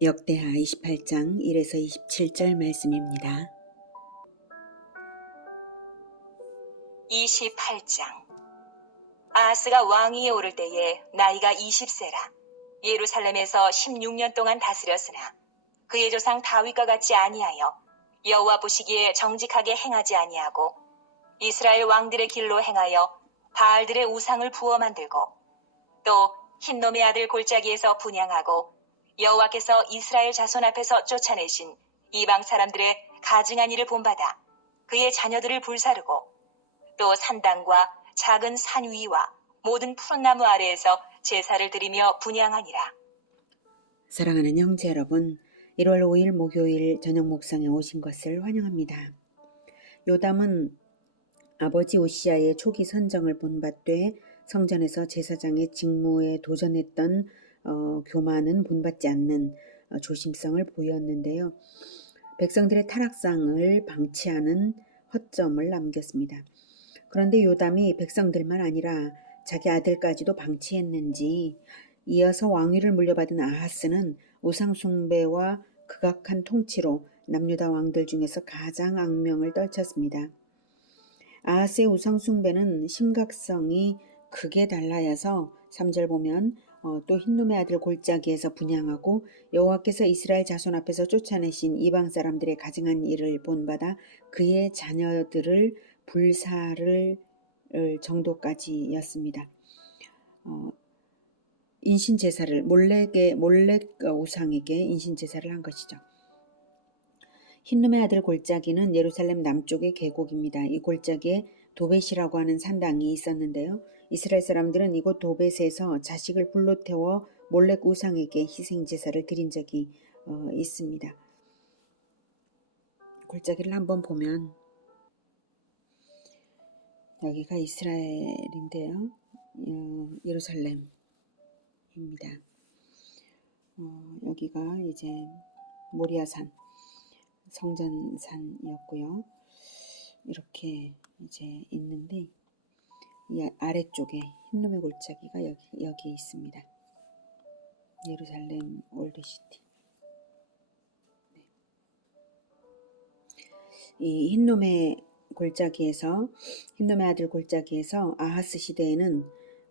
역대하 28장 1에서 27절 말씀입니다. 28장. 아하스가 왕위에 오를 때에 나이가 20세라. 예루살렘에서 16년 동안 다스렸으나 그의 조상 다윗과 같이 아니하여 여호와 보시기에 정직하게 행하지 아니하고 이스라엘 왕들의 길로 행하여 바알들의 우상을 부어 만들고 또 흰놈의 아들 골짜기에서 분향하고 여호와께서 이스라엘 자손 앞에서 쫓아내신 이방 사람들의 가증한 일을 본받아 그의 자녀들을 불사르고 또 산당과 작은 산 위와 모든 푸른 나무 아래에서 제사를 드리며 분향하니라. 사랑하는 형제 여러분, 1월 5일 목요일 저녁 묵상에 오신 것을 환영합니다. 요담은 아버지 우시아의 초기 선정을 본받되 성전에서 제사장의 직무에 도전했던 교만은 본받지 않는 조심성을 보였는데요. 백성들의 타락상을 방치하는 허점을 남겼습니다. 그런데 요담이 백성들만 아니라 자기 아들까지도 방치했는지 이어서 왕위를 물려받은 아하스는 우상 숭배와 극악한 통치로 남유다 왕들 중에서 가장 악명을 떨쳤습니다. 아하스의 우상 숭배는 심각성이 극에 달하여서 3절 보면 또 흰놈의 아들 골짜기에서 분향하고 여호와께서 이스라엘 자손 앞에서 쫓아내신 이방 사람들의 가증한 일을 본받아 그의 자녀들을 불사를 정도까지였습니다. 인신제사를 몰렉 우상에게 인신제사를 한 것이죠. 흰놈의 아들 골짜기는 예루살렘 남쪽의 계곡입니다. 이 골짜기에 도벳이라고 하는 산당이 있었는데요. 이스라엘 사람들은 이곳 도벳에서 자식을 불로 태워 몰렉 우상에게 희생제사를 드린 적이 있습니다. 골짜기를 한번 보면 여기가 이스라엘인데요. 예루살렘입니다. 여기가 이제 모리아산 성전산이었고요. 이렇게 이제 있는데 이 아래쪽에 흰놈의 골짜기가 여기 있습니다. 예루살렘 올드시티. 네. 이 흰놈의 아들 골짜기에서 아하스 시대에는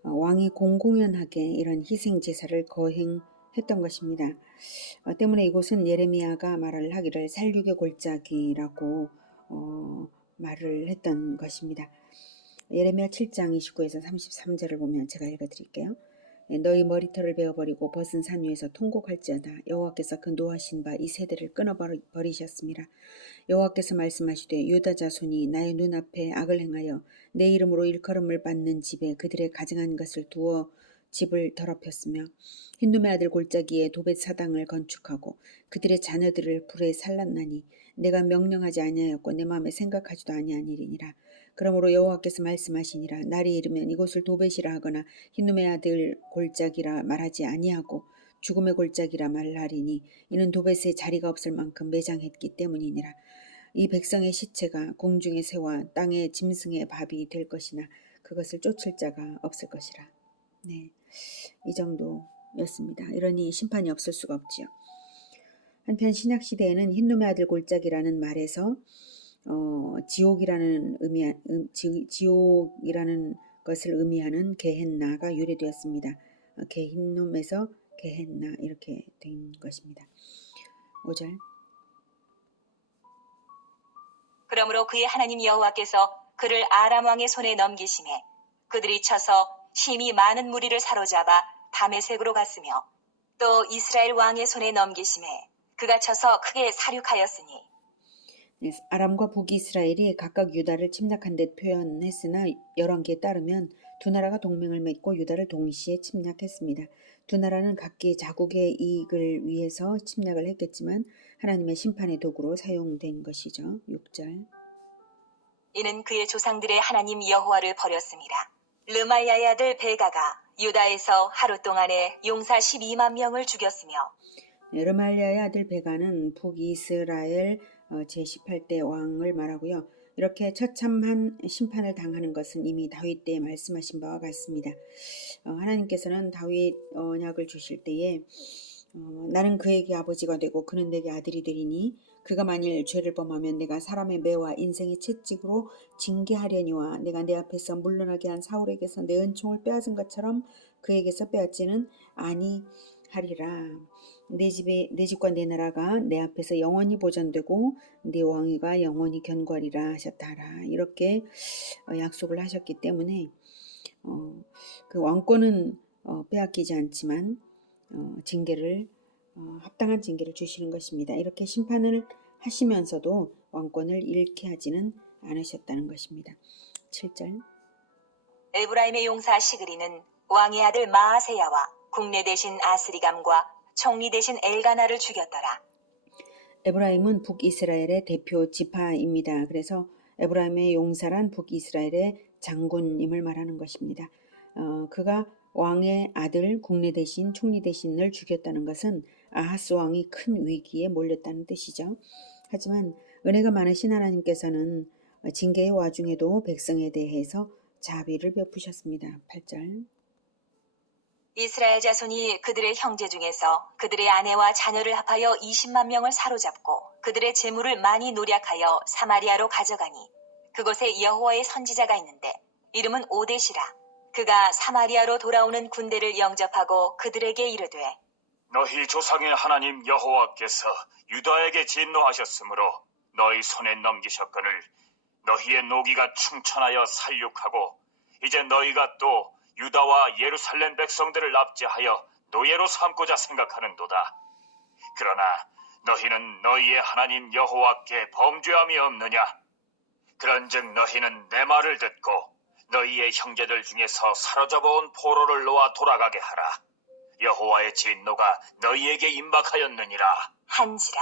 왕이 공공연하게 이런 희생 제사를 거행했던 것입니다. 때문에 이곳은 예레미야가 말을 하기를 살육의 골짜기라고 말을 했던 것입니다. 예레미야 7장 29에서 33절을 보면 제가 읽어드릴게요. 너희 머리털을 베어버리고 벗은 산 위에서 통곡할지어다. 여호와께서 그 노하신 바 이 세대를 끊어버리셨습니다. 여호와께서 말씀하시되 유다 자손이 나의 눈앞에 악을 행하여 내 이름으로 일컬음을 받는 집에 그들의 가증한 것을 두어 집을 더럽혔으며 흰놈의 아들 골짜기에 도벳 사당을 건축하고 그들의 자녀들을 불에 살랐나니 내가 명령하지 아니하였고 내 마음에 생각하지도 아니하니라. 그러므로 여호와께서 말씀하시니라. 날이 이르면 이곳을 도벳이라 하거나 흰놈의 아들 골짜기라 말하지 아니하고 죽음의 골짜기라 말하리니 이는 도벳에 자리가 없을 만큼 매장했기 때문이니라. 이 백성의 시체가 공중의 새와 땅의 짐승의 밥이 될 것이나 그것을 쫓을 자가 없을 것이라. 네, 이 정도였습니다. 이러니 심판이 없을 수가 없지요. 한편 신약 시대에는 흰놈의 아들 골짜기라는 말에서 지옥이라는 것을 의미하는 게헨나가 유래되었습니다. 흰놈에서 게헨나 이렇게 된 것입니다. 5절. 그러므로 그의 하나님 여호와께서 그를 아람 왕의 손에 넘기심에 그들이 쳐서 심히 많은 무리를 사로잡아 다메섹으로 갔으며 또 이스라엘 왕의 손에 넘기심에 그가 쳐서 크게 사륙하였으니. 네, 아람과 북이스라엘이 각각 유다를 침략한 듯 표현했으나 열왕기에 따르면 두 나라가 동맹을 맺고 유다를 동시에 침략했습니다. 두 나라는 각기 자국의 이익을 위해서 침략을 했겠지만 하나님의 심판의 도구로 사용된 것이죠. 6절. 이는 그의 조상들의 하나님 여호와를 버렸습니다. 르말야의 아들 베가가 유다에서 하루 동안에 용사 12만 명을 죽였으며. 르말야의 아들 베가는 북이스라엘 제18대 왕을 말하고요. 이렇게 처참한 심판을 당하는 것은 이미 다윗 때에 말씀하신 바와 같습니다. 하나님께서는 다윗 언약을 주실 때에 나는 그에게 아버지가 되고 그는 내게 아들이 되리니 그가 만일 죄를 범하면 내가 사람의 매와 인생의 채찍으로 징계하려니와 내가 내 앞에서 물러나게 한 사울에게서 내 은총을 빼앗은 것처럼 그에게서 빼앗지는 아니하리라. 내 집과 내 나라가 내 앞에서 영원히 보존되고 내 왕위가 영원히 견고하리라 하셨다라. 이렇게 약속을 하셨기 때문에 그 왕권은 빼앗기지 않지만 징계를 합당한 징계를 주시는 것입니다. 이렇게 심판을 하시면서도 왕권을 잃게 하지는 않으셨다는 것입니다. 7절. 에브라임의 용사 시그리는 왕의 아들 마아세야와 국내 대신 아스리감과 총리 대신 엘가나를 죽였더라. 에브라임은 북이스라엘의 대표 지파입니다. 그래서 에브라임의 용사란 북이스라엘의 장군임을 말하는 것입니다. 그가 왕의 아들 국내 대신 총리 대신을 죽였다는 것은 아하스 왕이 큰 위기에 몰렸다는 뜻이죠. 하지만 은혜가 많으신 하나님께서는 징계의 와중에도 백성에 대해서 자비를 베푸셨습니다. 8절. 이스라엘 자손이 그들의 형제 중에서 그들의 아내와 자녀를 합하여 20만 명을 사로잡고 그들의 재물을 많이 노략하여 사마리아로 가져가니 그곳에 여호와의 선지자가 있는데 이름은 오데시라. 그가 사마리아로 돌아오는 군대를 영접하고 그들에게 이르되 너희 조상의 하나님 여호와께서 유다에게 진노하셨으므로 너희 손에 넘기셨거늘 너희의 노기가 충천하여 살육하고 이제 너희가 또 유다와 예루살렘 백성들을 납치하여 노예로 삼고자 생각하는도다. 그러나 너희는 너희의 하나님 여호와께 범죄함이 없느냐? 그런즉 너희는 내 말을 듣고 너희의 형제들 중에서 사로잡아온 포로를 놓아 돌아가게 하라. 여호와의 진노가 너희에게 임박하였느니라. 한지라.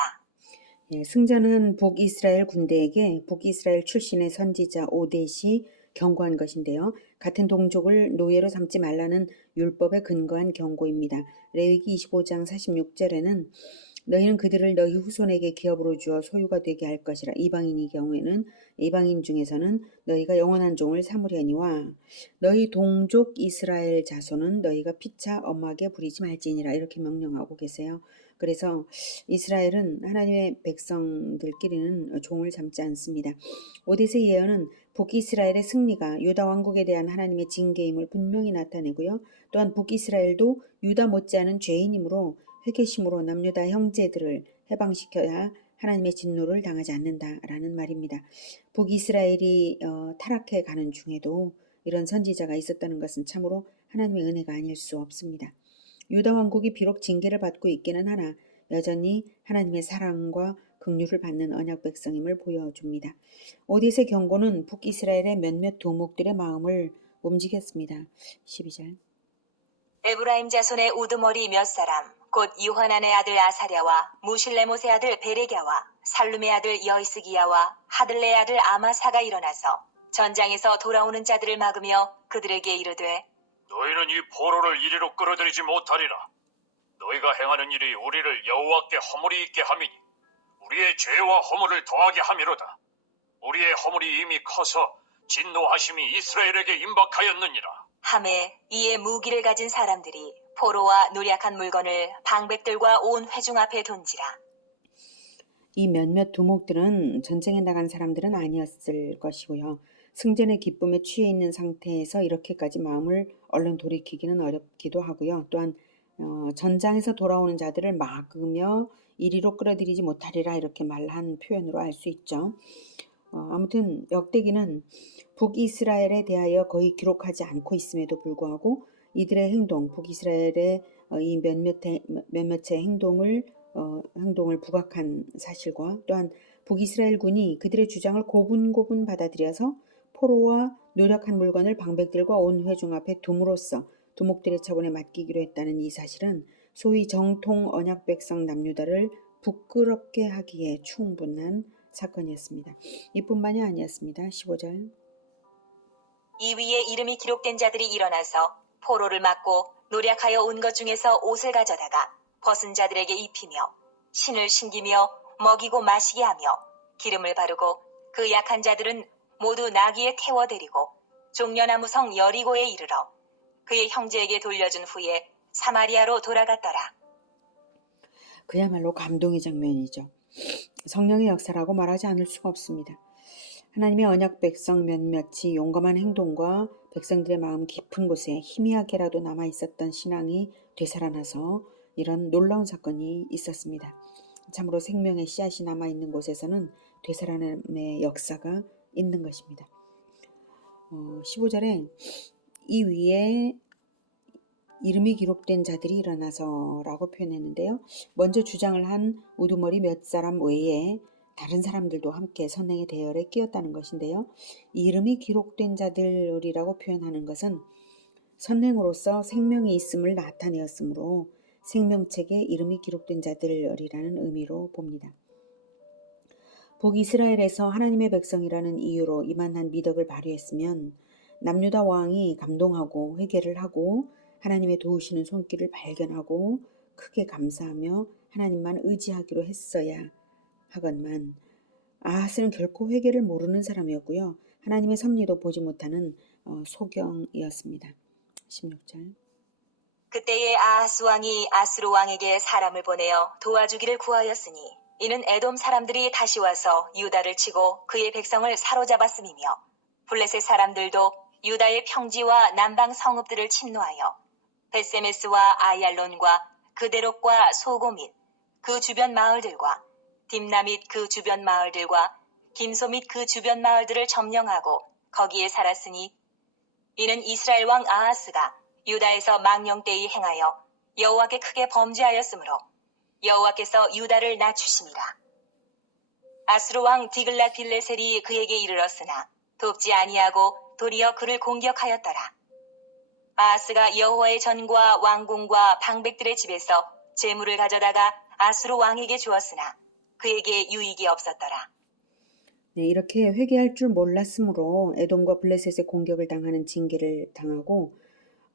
승전은 북이스라엘 군대에게 북이스라엘 출신의 선지자 오뎃이 경고한 것인데요. 같은 동족을 노예로 삼지 말라는 율법에 근거한 경고입니다. 레위기 25장 46절에는 너희는 그들을 너희 후손에게 기업으로 주어 소유가 되게 할 것이라. 이방인의 경우에는 이방인 중에서는 너희가 영원한 종을 삼으려니와 너희 동족 이스라엘 자손은 너희가 피차 엄하게 부리지 말지니라. 이렇게 명령하고 계세요. 그래서 이스라엘은 하나님의 백성들끼리는 종을 삼지 않습니다. 오뎃의 예언은 북이스라엘의 승리가 유다 왕국에 대한 하나님의 징계임을 분명히 나타내고요. 또한 북이스라엘도 유다 못지않은 죄인이므로 회개심으로 남유다 형제들을 해방시켜야 하나님의 진노를 당하지 않는다라는 말입니다. 북이스라엘이 타락해 가는 중에도 이런 선지자가 있었다는 것은 참으로 하나님의 은혜가 아닐 수 없습니다. 유다 왕국이 비록 징계를 받고 있기는 하나 여전히 하나님의 사랑과 긍휼을 받는 언약 백성임을 보여줍니다. 오뎃의 경고는 북이스라엘의 몇몇 도목들의 마음을 움직였습니다. 12절. 에브라임 자손의 우두머리 몇 사람 곧 요하난의 아들 아사랴와 무실레못의 아들 베레갸와 살룸의 아들 여이스기야와 하들레의 아들 아마사가 일어나서 전장에서 돌아오는 자들을 막으며 그들에게 이르되 너희는 이 포로를 이리로 끌어들이지 못하리라. 너희가 행하는 일이 우리를 여호와께 허물이 있게 함이니 우리의 죄와 허물을 더하게 함이로다. 우리의 허물이 이미 커서 진노하심이 이스라엘에게 임박하였느니라. 하매 이에 무기를 가진 사람들이 포로와 노략한 물건을 방백들과 온 회중 앞에 던지라. 이 몇몇 두목들은 전쟁에 나간 사람들은 아니었을 것이고요. 승전의 기쁨에 취해 있는 상태에서 이렇게까지 마음을 얼른 돌이키기는 어렵기도 하고요. 또한 전장에서 돌아오는 자들을 막으며 이리로 끌어들이지 못하리라 이렇게 말한 표현으로 알 수 있죠. 아무튼 역대기는 북이스라엘에 대하여 거의 기록하지 않고 있음에도 불구하고 이들의 행동, 북이스라엘의 이 몇몇의 행동을 부각한 사실과 또한 북이스라엘군이 그들의 주장을 고분고분 받아들여서 포로와 노력한 물건을 방백들과 온 회중 앞에 둠으로써 두목들의 처분에 맡기기로 했다는 이 사실은 소위 정통 언약 백성 남유다를 부끄럽게 하기에 충분한 사건이었습니다. 이뿐만이 아니었습니다. 15절. 이 위에 이름이 기록된 자들이 일어나서 포로를 막고 노략하여 온 것 중에서 옷을 가져다가 벗은 자들에게 입히며 신을 신기며 먹이고 마시게 하며 기름을 바르고 그 약한 자들은 모두 나귀에 태워 데리고 종려나무 성 여리고에 이르러 그의 형제에게 돌려준 후에 사마리아로 돌아갔더라. 그야말로 감동의 장면이죠. 성령의 역사라고 말하지 않을 수가 없습니다. 하나님의 언약 백성 몇몇이 용감한 행동과 백성들의 마음 깊은 곳에 희미하게라도 남아 있었던 신앙이 되살아나서 이런 놀라운 사건이 있었습니다. 참으로 생명의 씨앗이 남아 있는 곳에서는 되살아남의 역사가 있는 것입니다. 15절에 이 위에 이름이 기록된 자들이 일어나서 라고 표현했는데요. 먼저 주장을 한 우두머리 몇 사람 외에 다른 사람들도 함께 선행의 대열에 끼었다는 것인데요. 이름이 기록된 자들이라고 표현하는 것은 선행으로서 생명이 있음을 나타내었으므로 생명책에 이름이 기록된 자들이라는 의미로 봅니다. 북이스라엘에서 하나님의 백성이라는 이유로 이만한 미덕을 발휘했으면 남유다 왕이 감동하고 회개를 하고 하나님의 도우시는 손길을 발견하고 크게 감사하며 하나님만 의지하기로 했어야 하건만 아하스는 결코 회개를 모르는 사람이었고요. 하나님의 섭리도 보지 못하는 소경이었습니다. 16절. 그때에 아하스 왕이 아스루 왕에게 사람을 보내어 도와주기를 구하였으니 이는 에돔 사람들이 다시 와서 유다를 치고 그의 백성을 사로잡았음이며 블레셋 사람들도 유다의 평지와 남방 성읍들을 침노하여 베세메스와 아얄론과 그데롯과 소고 및 그 주변 마을들과 딥나 및 그 주변 마을들과 김소 및 그 주변 마을들을 점령하고 거기에 살았으니 이는 이스라엘 왕 아하스가 유다에서 망령되이 행하여 여호와께 크게 범죄하였으므로 여호와께서 유다를 낮추심이라. 아스루 왕 디글랏 빌레셀이 그에게 이르렀으나 돕지 아니하고 도리어 그를 공격하였더라. 아하스가 여호와의 전과 왕궁과 방백들의 집에서 재물을 가져다가 아스루 왕에게 주었으나 그에게 유익이 없었더라. 네, 이렇게 회개할 줄 몰랐으므로 에돔과 블레셋의 공격을 당하는 징계를 당하고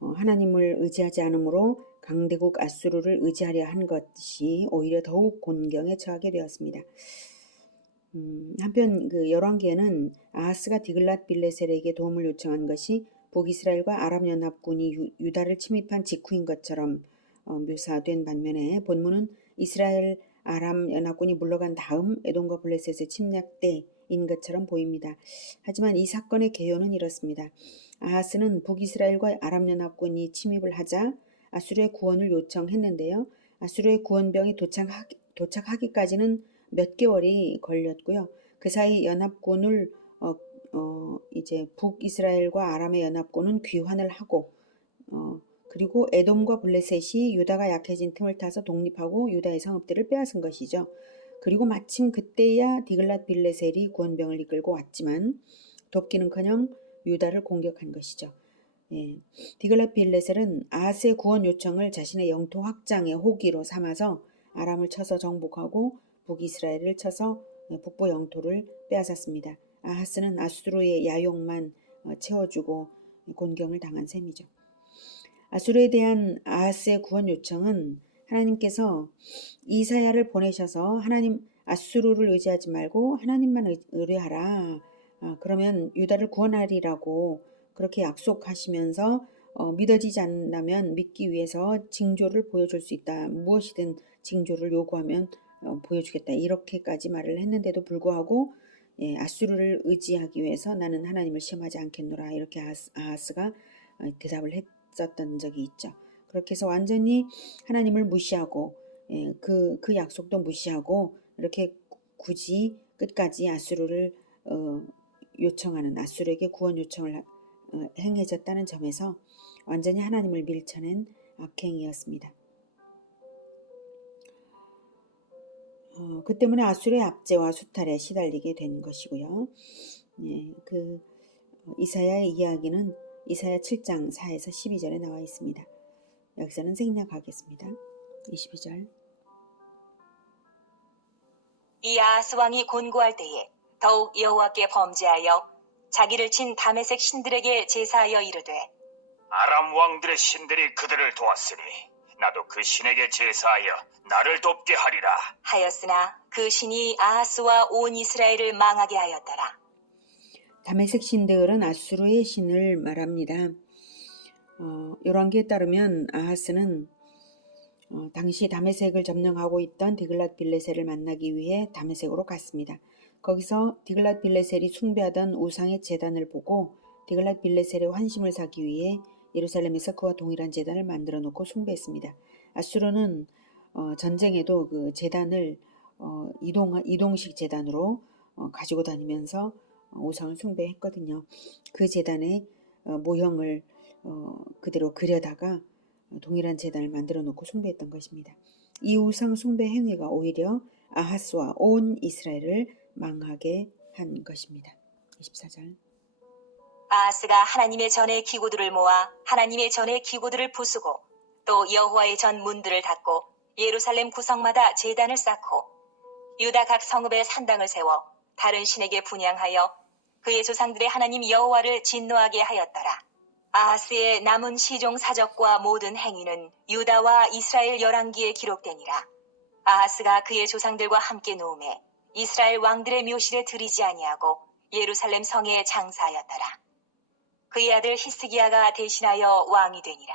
하나님을 의지하지 않으므로 강대국 아수르를 의지하려 한 것이 오히려 더욱 곤경에 처하게 되었습니다. 한편 그 열왕기에는 아하스가 디글랏 빌레셀에게 도움을 요청한 것이 북이스라엘과 아람 연합군이 유다를 침입한 직후인 것처럼 묘사된 반면에 본문은 이스라엘 아람 연합군이 물러간 다음 에돔과 블레셋의 침략 때인 것처럼 보입니다. 하지만 이 사건의 개요는 이렇습니다. 아하스는 북이스라엘과 아람 연합군이 침입을 하자 아수르의 구원을 요청했는데요. 아수르의 구원병이 도착하기까지는 몇 개월이 걸렸고요. 그 사이 연합군을 이제 북이스라엘과 아람의 연합군은 귀환을 하고 그리고 에돔과 블레셋이 유다가 약해진 틈을 타서 독립하고 유다의 성읍들을 빼앗은 것이죠. 그리고 마침 그때야 디글랏 빌레셀이 구원병을 이끌고 왔지만 돕기는커녕 유다를 공격한 것이죠. 예. 디글랏 빌레셀은 아하스의 구원 요청을 자신의 영토 확장의 호기로 삼아서 아람을 쳐서 정복하고 북이스라엘을 쳐서 북부 영토를 빼앗았습니다. 아하스는 아수르의 야욕만 채워주고 곤경을 당한 셈이죠. 아수르에 대한 아하스의 구원 요청은 하나님께서 이사야를 보내셔서 하나님 아수르를 의지하지 말고 하나님만 의뢰하라. 그러면 유다를 구원하리라고 그렇게 약속하시면서 믿어지지 않는다면 믿기 위해서 징조를 보여줄 수 있다. 무엇이든 징조를 요구하면 보여주겠다. 이렇게까지 말을 했는데도 불구하고 아수르를 의지하기 위해서 나는 하나님을 시험하지 않겠노라. 이렇게 아하스가 대답을 했었던 적이 있죠. 그렇게 해서 완전히 하나님을 무시하고 그 약속도 무시하고 이렇게 굳이 끝까지 아수르를 요청하는 아수르에게 구원 요청을 행해졌다는 점에서 완전히 하나님을 밀쳐낸 악행이었습니다. 그 때문에 아수르의 압제와 수탈에 시달리게 된 것이고요. 그 이사야의 이야기는 이사야 7장 4에서 12절에 나와 있습니다. 여기서는 생략하겠습니다. 22절. 이 아하스 왕이 곤고할 때에 더욱 여호와께 범죄하여 자기를 친 다메섹 신들에게 제사하여 이르되 아람 왕들의 신들이 그들을 도왔으니 나도 그 신에게 제사하여 나를 돕게 하리라. 하였으나 그 신이 아하스와 온 이스라엘을 망하게 하였더라. 다메섹 신들은 아수르의 신을 말합니다. 열왕기에 따르면 아하스는 당시 다메섹을 점령하고 있던 디글랏 빌레셀을 만나기 위해 다메섹으로 갔습니다. 거기서 디글랏 빌레셀이 숭배하던 우상의 제단을 보고 디글랏 빌레셀의 환심을 사기 위해 예루살렘에서 그와 동일한 제단을 만들어 놓고 숭배했습니다. 아수르는 전쟁에도 그 제단을 이동식 제단으로 가지고 다니면서 우상을 숭배했거든요. 그 제단의 모형을 그대로 그려다가 동일한 제단을 만들어 놓고 숭배했던 것입니다. 이 우상 숭배 행위가 오히려 아하스와 온 이스라엘을 망하게 한 것입니다. 24절. 아하스가 하나님의 전의 기구들을 모아 하나님의 전의 기구들을 부수고 또 여호와의 전 문들을 닫고 예루살렘 구성마다 제단을 쌓고 유다 각 성읍에 산당을 세워 다른 신에게 분향하여 그의 조상들의 하나님 여호와를 진노하게 하였더라. 아하스의 남은 시종 사적과 모든 행위는 유다와 이스라엘 열왕기에 기록되니라. 아하스가 그의 조상들과 함께 누움에 이스라엘 왕들의 묘실에 들이지 아니하고 예루살렘 성에 장사하였더라. 그의 아들 히스기야가 대신하여 왕이 되니라.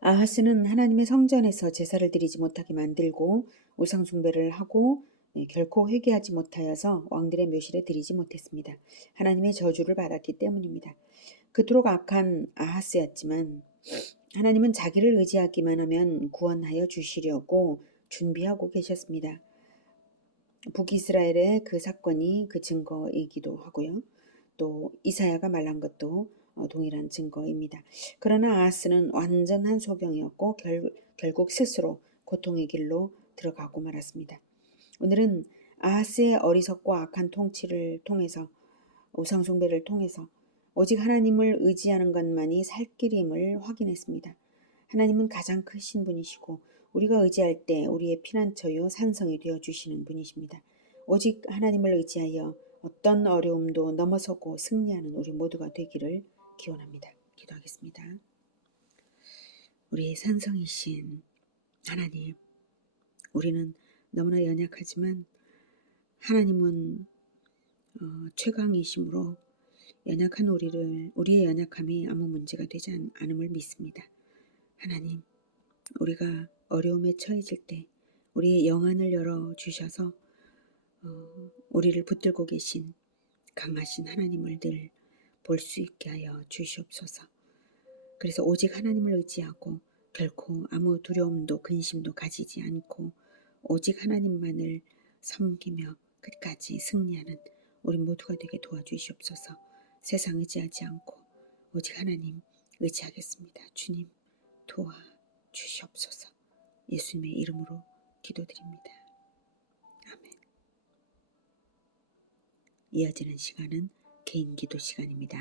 아하스는 하나님의 성전에서 제사를 드리지 못하게 만들고 우상 숭배를 하고 결코 회개하지 못하여서 왕들의 묘실에 드리지 못했습니다. 하나님의 저주를 받았기 때문입니다. 그토록 악한 아하스였지만 하나님은 자기를 의지하기만 하면 구원하여 주시려고 준비하고 계셨습니다. 북이스라엘의 그 사건이 그 증거이기도 하고요. 또 이사야가 말한 것도 동일한 증거입니다. 그러나 아하스는 완전한 소경이었고 결국 스스로 고통의 길로 들어가고 말았습니다. 오늘은 아하스의 어리석고 악한 통치를 통해서 우상 숭배를 통해서 오직 하나님을 의지하는 것만이 살 길임을 확인했습니다. 하나님은 가장 크신 분이시고 우리가 의지할 때 우리의 피난처요 산성이 되어주시는 분이십니다. 오직 하나님을 의지하여 어떤 어려움도 넘어서고 승리하는 우리 모두가 되기를 기원합니다. 기도하겠습니다. 우리의 산성이신 하나님, 우리는 너무나 연약하지만 하나님은 최강이시므로 연약한 우리의 연약함이 아무 문제가 되지 않음을 믿습니다. 하나님, 우리가 어려움에 처해질 때 우리의 영안을 열어주셔서 우리를 붙들고 계신 강하신 하나님을 늘 볼 수 있게 하여 주시옵소서. 그래서 오직 하나님을 의지하고 결코 아무 두려움도 근심도 가지지 않고 오직 하나님만을 섬기며 끝까지 승리하는 우리 모두가 되게 도와주시옵소서. 세상 의지하지 않고 오직 하나님 의지하겠습니다. 주님 도와주시옵소서. 예수님의 이름으로 기도드립니다. 아멘. 이어지는 시간은 개인 기도 시간입니다.